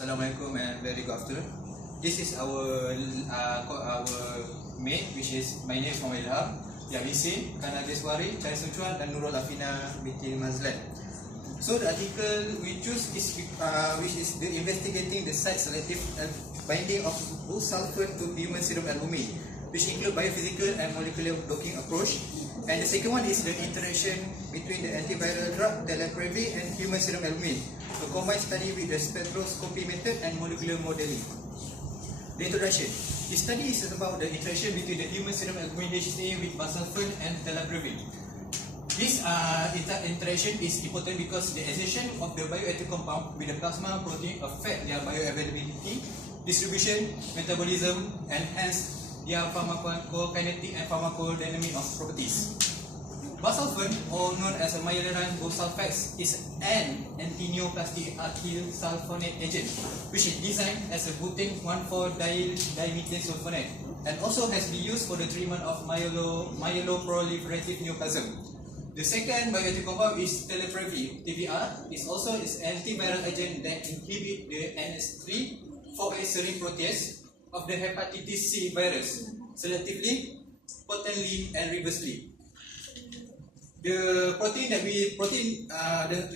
Assalamualaikum and very good afternoon. This is our mate, which is my name is Mohamad Illham, Yap Yin Xin, Kanageswary, Chyuan, and Nurul, Afina, Binti, Mazlan. So the article we choose is which is the investigating the site selective binding of busulfan to human serum albumin, which include biophysical and molecular docking approach. And the second one is the interaction between the antiviral drug Kelab and human serum albumin, a combined study with the spectroscopy method and molecular modeling. The introduction. The study is about the interaction between the human serum albumin HSA with busulfan and Kelab. This interaction is important because the addition of the bioactive compound with the plasma protein affect their bioavailability, distribution, metabolism, and hence their pharmacokinetic and pharmacodynamic properties. Busulfan, or known as a myeloran busulfax, is an antineoplastic alkyl sulfonate agent, which is designed as a butane 1,4-dimethyl sulfonate, and also has been used for the treatment of myeloproliferative neoplasm. The second bioactive compound is teleprevir. TVR is also an antiviral agent that inhibits the NS3-4A serine protease of the hepatitis C virus selectively, potently, and reversibly. The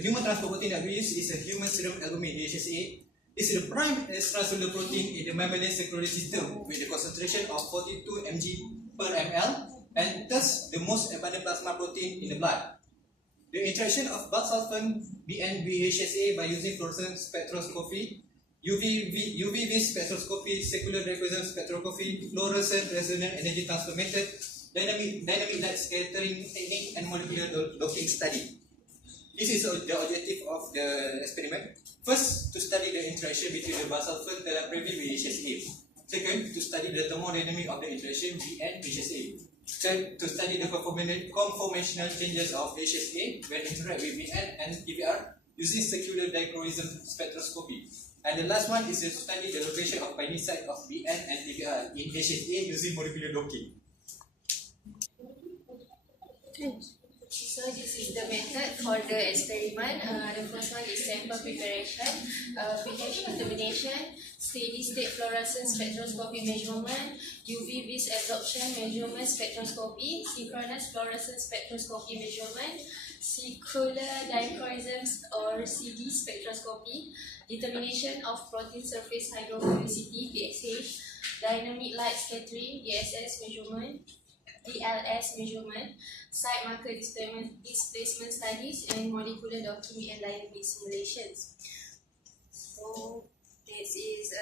human transport protein that we use is a human serum albumin (HSA). It's the prime extracellular protein in the mammalian circulatory system with the concentration of 42 mg per ml. And thus the most abundant plasma protein in the blood. The interaction of busulfan BN with HSA by using fluorescent spectroscopy, UV spectroscopy, secular diaphragm spectroscopy, fluorescent resonant energy transfer method, dynamic light scattering technique, and molecular docking study. This is the objective of the experiment. First, to study the interaction between the busulfan Kelab with HSA. Second, to study the thermodynamic of the interaction BN HSA. Third, to study the conformational changes of HSA when interact with BN and TVR using secular dichroism spectroscopy. And the last one is to study the location of binding site of BN and TVR in HSA using molecular docking. So this is the method for the experiment. The first one is sample preparation, pH determination, steady state fluorescent spectroscopy measurement, UV vis absorption measurement spectroscopy, synchronous fluorescent spectroscopy measurement, circular dichroism or CD spectroscopy, determination of protein surface hydrophobicity (PSH), dynamic light scattering (DSS) measurement, DLS measurement, site marker displacement studies, and molecular docking and dynamic simulations. So this is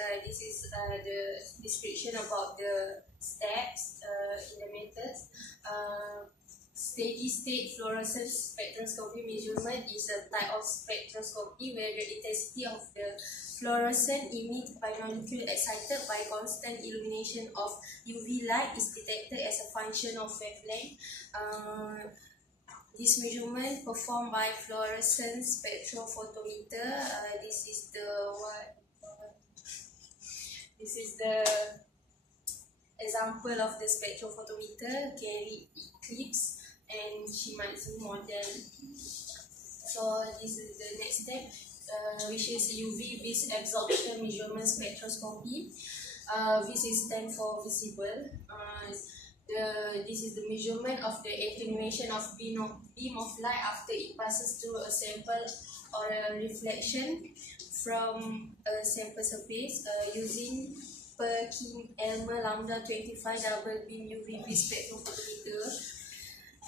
the description about the steps in the methods. Steady state fluorescent spectroscopy measurement is a type of spectroscopy where the intensity of the fluorescent emitted by molecule excited by constant illumination of UV light is detected as a function of wavelength. This measurement performed by fluorescent spectrophotometer. This is the example of the spectrophotometer, carry Eclipse and Shimadzu model. So this is the next step, which is UV vis absorption measurement spectroscopy. Vis is stand for visible. This is the measurement of the attenuation of beam of light after it passes through a sample or a reflection from a sample surface using Perkin-Elmer lambda 25 double beam UV vis spectrophotometer.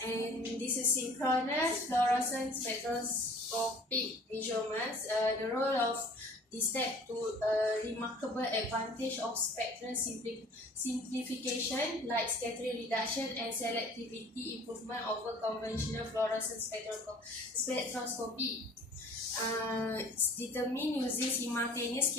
And this is synchronous fluorescent spectroscopic measurements. The role of this step to a remarkable advantage of spectral simplification, light scattering reduction, and selectivity improvement over conventional fluorescent spectroscopy. Determined using simultaneous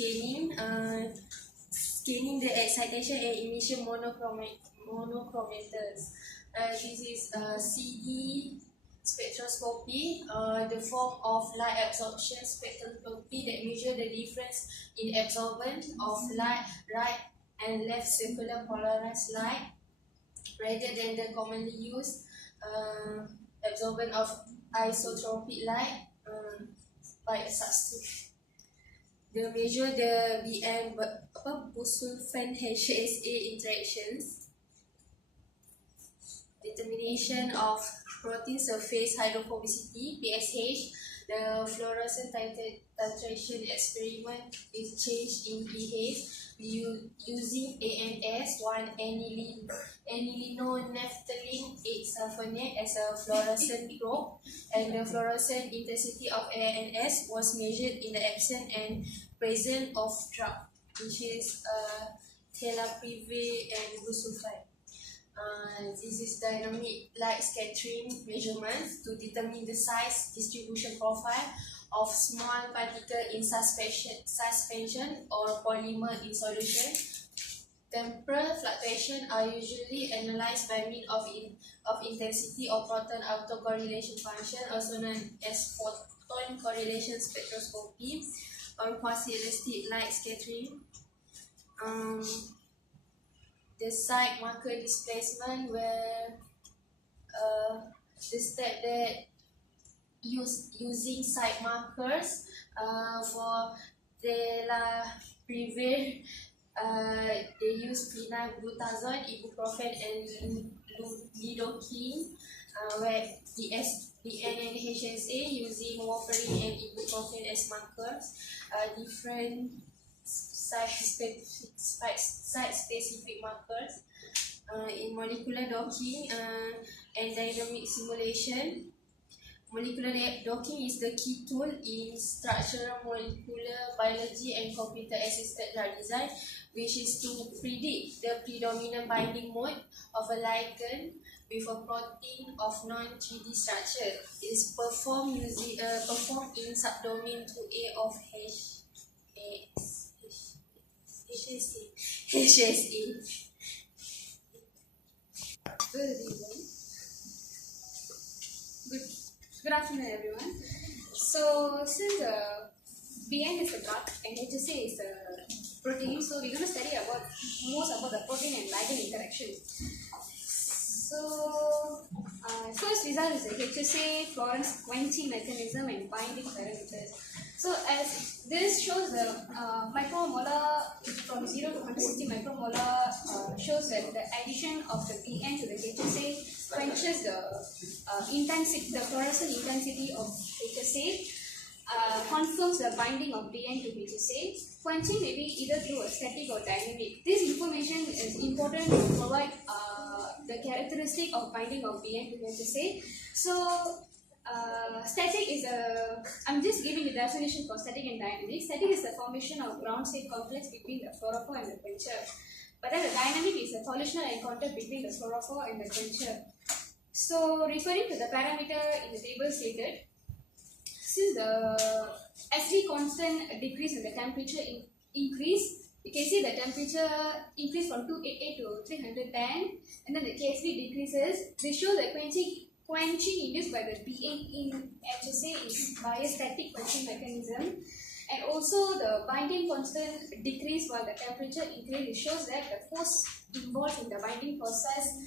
scanning the excitation and emission monochromators. This is CD spectroscopy, the form of light absorption spectroscopy that measure the difference in absorption of light, right and left circular polarized light, rather than the commonly used absorption of isotropic light by a substitute. They measure the BN busulfan HSA interactions, determination of protein surface hydrophobicity (PSH). The fluorescent titration experiment is changed in pH using ANS 1 anilinonaphthalene 8 sulfonate as a fluorescent probe, and the fluorescent intensity of ANS was measured in the absence and presence of drug, which is Kelab and busulfan. This is dynamic light scattering measurements to determine the size distribution profile of small particle in suspension or polymer in solution. Temporal fluctuations are usually analyzed by means of intensity or proton autocorrelation function, also known as photon correlation spectroscopy or quasi-elastic light scattering. The site marker displacement, where the step that using site markers for delaprevir, they use pinaglutazone, ibuprofen, and lidocaine, where BN and HSA using warfarin and ibuprofen as markers. Different site-specific markers in molecular docking and dynamic simulation. Molecular docking is the key tool in structural molecular biology and computer-assisted drug design, which is to predict the predominant binding mode of a ligand with a protein of non-3D structure. It is performed in subdomain 2A of HSA. Good afternoon, everyone. So, since BN is the drug and HSA is the protein, so we're going to study most about the protein and ligand interaction. So, first result is the HSA fluorescence quenching mechanism and binding parameters. So, as this shows the micromolar from 0 to 160 micromolar shows that the addition of the BN to the HSA quenches the fluorescent intensity of HSA, confirms the binding of BN to HSA. Quenching may be either through a static or dynamic. This information is important to provide the characteristic of binding of BN to HSA. So, static is I'm just giving the definition for static and dynamic. Static is the formation of ground state complex between the fluorophore and the quencher. But then the dynamic is the collisional encounter between the fluorophore and the quencher. So, referring to the parameter in the table stated, since the SD constant decrease in the temperature increase, you can see the temperature increase from 288 to 310, and then the KSV decreases. They show the quenching induced by the BN in HSA is by a static quenching mechanism, and also the binding constant decrease while the temperature increase. It shows that the force involved in the binding process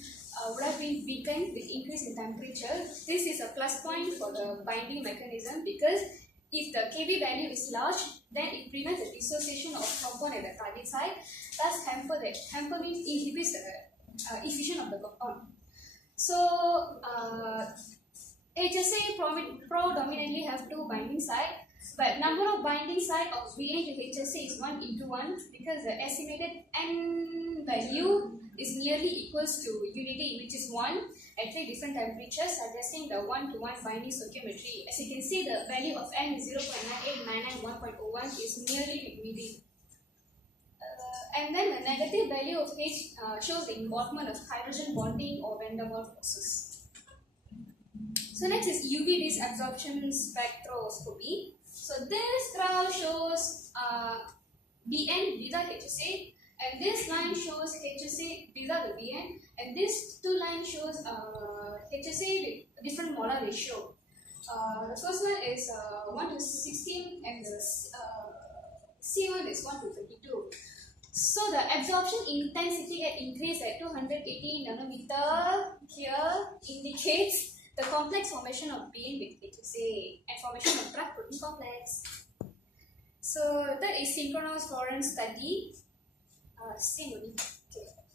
would have been weakened with increase in temperature. This is a plus point for the binding mechanism because if the Kb value is large, then it prevents the dissociation of compound at the target site. Thus, hamper means inhibits the effusion of the compound. So, HSA predominantly have two binding sites, but number of binding sites of BN to HSA is 1 into 1 because the estimated N value is nearly equals to unity, which is 1 at 3 different temperatures, suggesting the 1-to-1 binding stoichiometry. As you can see, the value of N is 0.98991.01 is nearly unity. And then the negative value of H shows the involvement of hydrogen bonding or van der Waals forces. So next is UV disabsorption spectroscopy. So this graph shows BN without HSA, and this line shows HSA without the BN, and this two lines shows HSA with different molar ratio. The first one is 1 to 16 and the C1 is 1 to 32. So the absorption intensity get increased at 280 nanometer here indicates the complex formation of BN with HSA and formation of drug protein complex. So that is synchronous Lorentz study. Same only.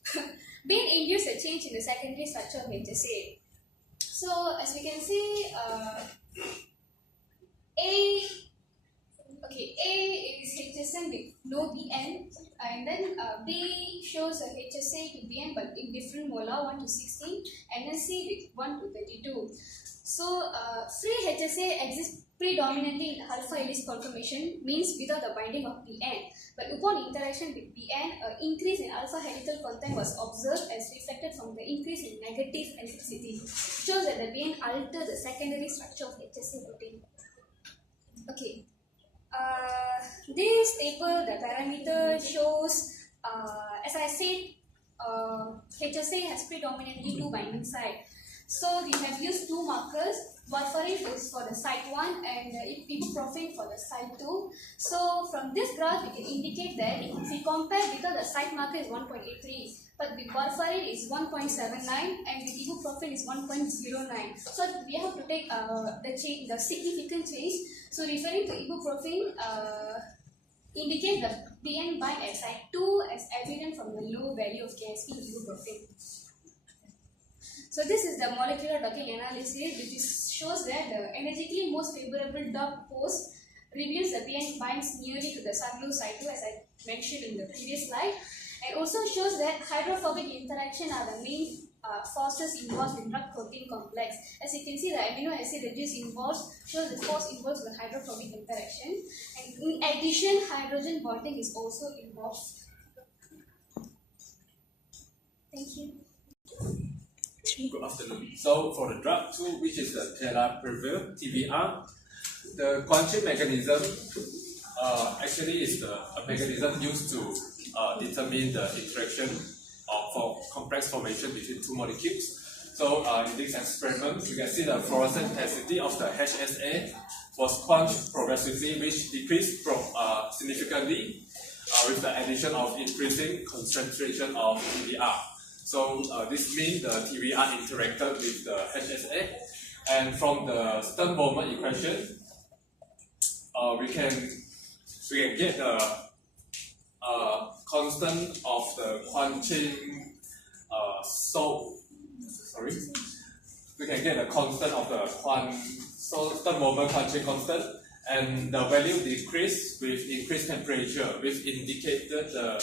Okay. Bain induced a change in the secondary structure of HSA. So as we can see, A is HSN with no BN, and then B shows a HSA to BN but in different molar 1 to 16, and then C with 1 to 32. So free HSA exists predominantly in alpha helix conformation, means without the binding of BN. But upon interaction with BN, an increase in alpha helical content was observed as reflected from the increase in negative electricity. Shows that the BN alters the secondary structure of HSA protein. Okay. This table, the parameter shows, as I said, HSA has predominantly two binding sites. So we have used two markers. Warfarin is for the site 1 and ibuprofen for the site 2. So from this graph, we can indicate that if we compare, because the site marker is 1.83, but with warfarin is 1.79 and with ibuprofen is 1.09. So we have to take the significant change. So referring to ibuprofen, indicate the PN bind at site 2 as evident from the low value of KSP ibuprofen. So this is the molecular docking analysis, which shows that the energetically most favorable dock post reveals the PN binds nearly to the subgroup site 2 as I mentioned in the previous slide, and also shows that hydrophobic interaction are the main forces involved in drug protein complex. As you can see, the amino acid reduce involved shows the force involved with hydrophobic interaction, and in addition, hydrogen bonding is also involved. Thank you. Good afternoon. So for the drug 2, which is the Kelab TBR, the quantum mechanism actually is a mechanism used to determine the interaction for complex formation between two molecules. So in this experiment, you can see the fluorescent intensity of the HSA was quenched progressively, which decreased significantly with the addition of increasing concentration of TBR. So this means the TBR interacted with the HSA, and from the Stern-Bowman equation, we can get the constant of the quantum we can get the constant of the Stern-Bowman quantum constant, and the value decreased with increased temperature, which indicated the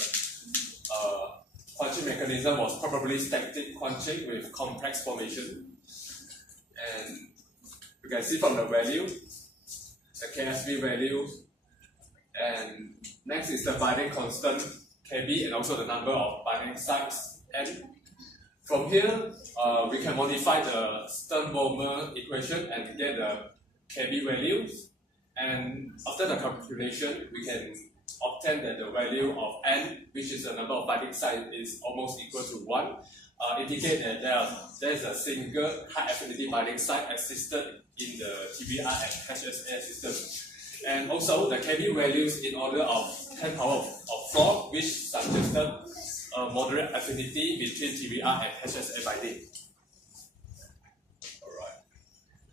quantum mechanism was probably static quenching with complex formation. And you can see from the value, the KSV value, and next is the binding constant KB and also the number of binding sites N. From here, we can modify the Stern-Bowman equation and get the KB values. And after the calculation, we can obtain that the value of N, which is the number of binding sites, is almost equal to 1, indicate that there is a single high affinity binding site existed in the TBR and HSA system. And also the KB values in order of 10 power of 4, which suggested a moderate affinity between TBR and HSA binding. Alright.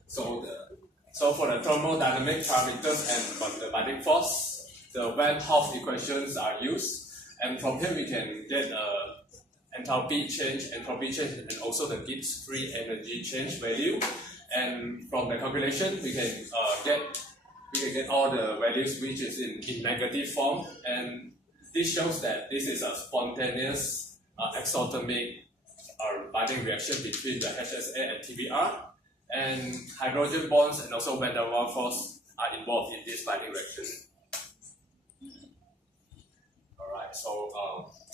So for the thermodynamic parameters and the binding force, the Van Hoff equations are used, and from here we can get enthalpy change, and also the Gibbs free energy change value. And from the calculation, we can get all the values which is in negative form, and this shows that this is a spontaneous exothermic binding reaction between the HSA and TBR, and hydrogen bonds and also van der Waals force are involved in this binding reaction. Alright, so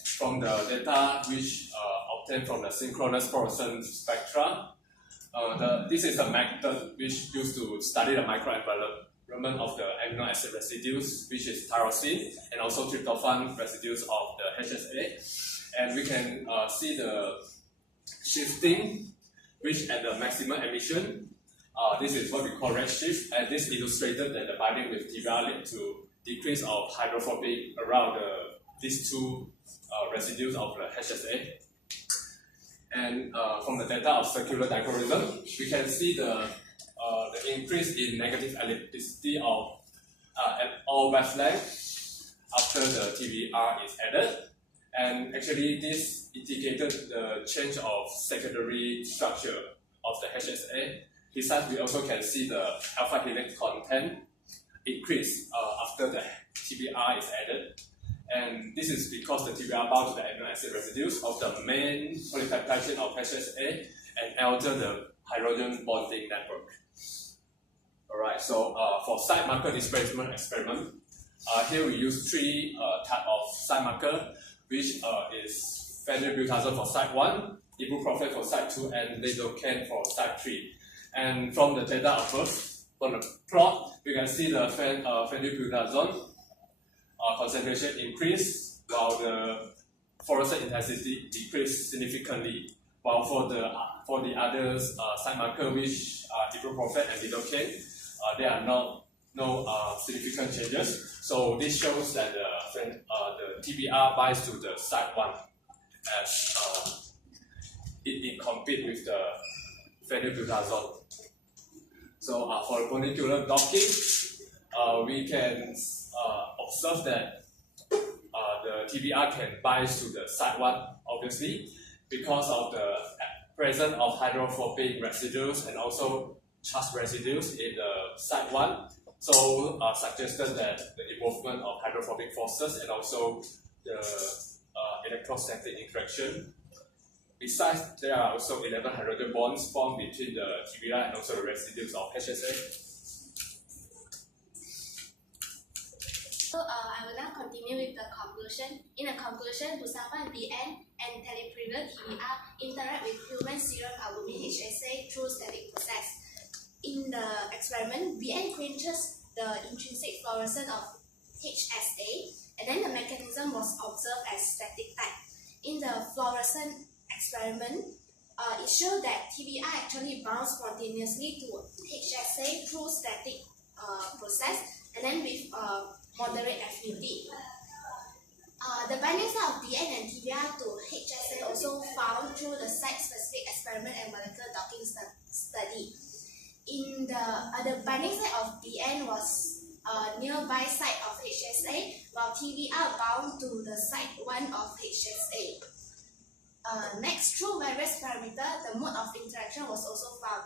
from the data which obtained from the synchronous fluorescent spectra, this is a method which used to study the microenvironment of the amino acid residues, which is tyrosine, and also tryptophan residues of the HSA. And we can see the shifting, which at the maximum emission, this is what we call redshift, and this illustrated that the binding with TBR led to decrease of hydrophobic around these two residues of the HSA. And from the data of circular dichroism, we can see the increase in negative electricity of at all wavelengths after the TBR is added. And actually this indicated the change of secondary structure of the HSA. Besides, we also can see the alpha helix content increase after the TBR is added. And this is because the TBR bound to the amino acid residues of the main polypeptide chain of HSA and alter the hydrogen bonding network. Alright, so for site marker displacement experiment, here we use three type of site marker, which is phenylbutazone for site 1, ibuprofen for site 2, and lidocaine for site 3. And from the data above, from the plot, you can see the phenylbutazone concentration increase, while the fluorescent intensity decreased significantly. While for the others site marker, which are ibuprofen and lidocaine, there are no significant changes. So this shows that the TBR binds to the site 1 as it compete with the phenylbutazone. So for the molecular docking, we can observe that the TBR can bind to the site 1, obviously, because of the presence of hydrophobic residues and also charged residues in the site 1. So suggested that the involvement of hydrophobic forces and also the electrostatic interaction. Besides, there are also 11 hydrogen bonds formed between the TBR and also the residues of HSA. So I will now continue with the conclusion. In the conclusion, Mustafa and BN and teleprevial TBR interact with human serum albumin HSA through static process. In the experiment, BN quenches the intrinsic fluorescence of HSA, and then the mechanism was observed as static type. In the fluorescent experiment, it showed that TBR actually bounds spontaneously to HSA through static process, and then with moderate affinity. The binding site of BN and TBR to HSA also found through the site-specific experiment and molecular docking study. In the binding site of BN was nearby site of HSA, while TBR bound to the site 1 of HSA. Next, through various parameters, the mode of interaction was also found.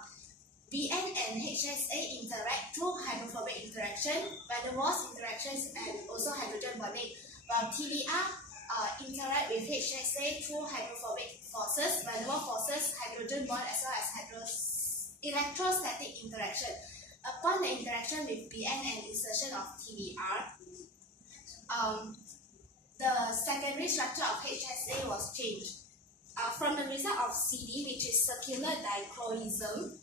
BN and HSA interact through hydrophobic interaction, van der Waals interactions, and also hydrogen bonding, while TBR interact with HSA through hydrophobic forces, van der Waals forces, hydrogen bond, as well as electrostatic interaction. Upon the interaction with BN and insertion of TBR, the secondary structure of HSA was changed. From the result of CD, which is circular dichroism,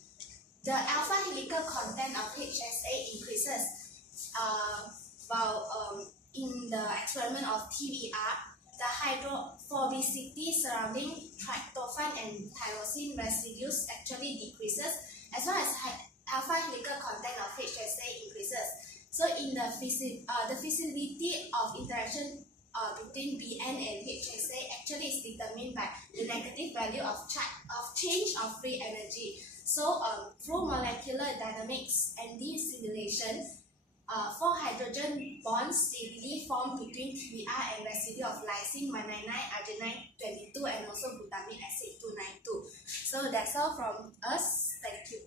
the alpha helical content of HSA increases, while in the experiment of TBR, the hydrophobicity surrounding tryptophan and tyrosine residues actually decreases, as well as alpha helical content of HSA increases. So in the feasibility of interaction between BN and HSA actually is determined by the negative value of change of free energy. So through molecular dynamics and simulation, 4 hydrogen bonds steadily formed between TBR and residue of lysine 199, arginine 22, and also glutamic acid 292. So that's all from us. Thank you.